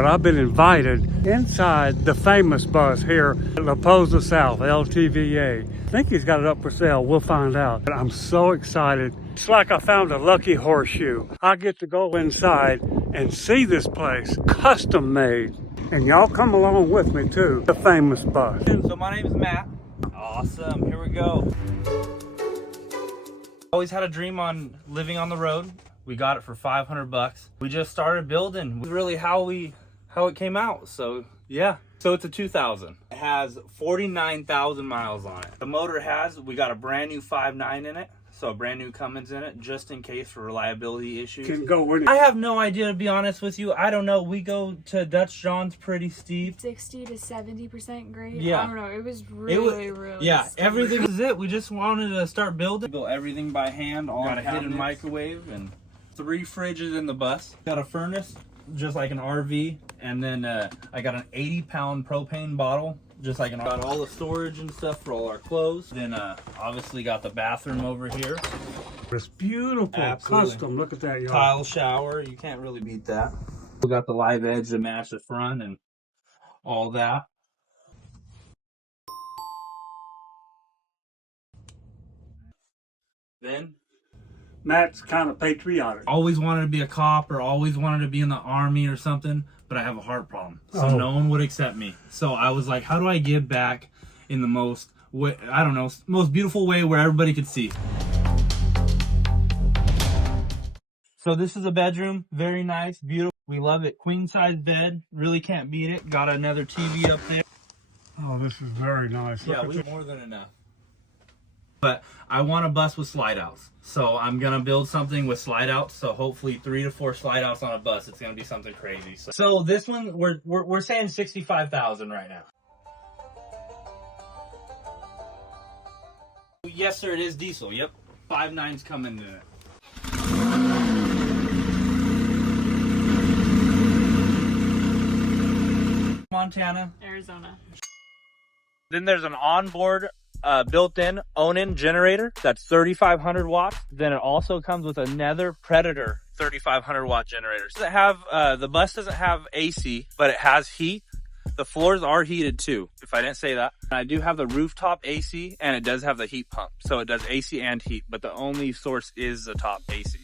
but I've been invited inside the famous bus here at the Posa South, LTVA. I think he's got it up for sale. We'll find out. But I'm so excited. It's like I found a lucky horseshoe. I get to go inside and see this place custom made. And y'all come along with me too, the famous bus. So my name is Matt. Awesome, here we go. Always had a dream on living on the road. We got it for 500 bucks. We just started building. Really how it came out. So yeah. So it's a 2000. It has 49,000 miles on it. The motor we got a brand new 5.9 in it. So a brand new Cummins in it, just in case for reliability issues. Can go with it. I have no idea, to be honest with you. I don't know. We go to Dutch John's pretty steep. 60 to 70% grade. Yeah. I don't know. It was really yeah, steep. everything is it. We just wanted to start building. Built everything by hand. Got a hidden microwave and 3 fridges in the bus. Got a furnace, just like an RV. And then I got an 80-pound propane bottle. Just like got all the storage and stuff for all our clothes. Then obviously got the bathroom over here. It's beautiful. Absolutely. Custom. Look at that, y'all. Tile shower. You can't really beat that. We got the live edge to match the front and all that. Then Matt's kind of patriotic. always wanted to be a cop or always wanted to be in the army or something, but I have a heart problem, so no one would accept me. So I was like, how do I give back in the most beautiful way where everybody could see? So this is a bedroom, very nice, beautiful. We love it. Queen size bed, really can't beat it. Got another TV up there. Oh, this is very nice. Yeah, we more than enough. But I want a bus with slide outs. So I'm going to build something with slide outs. So hopefully 3 to 4 slide outs on a bus. It's going to be something crazy. So this one, we're saying 65,000 right now. Yes, sir. It is diesel. Yep. 5.9's coming in it. Montana. Arizona. Then there's an onboard built-in own-in generator that's 3,500 watts. Then it also comes with another Predator 3,500 watt generator. The bus doesn't have AC, but it has heat. The floors are heated too, if I didn't say that. And I do have the rooftop AC, and it does have the heat pump. So it does AC and heat, but the only source is the top AC.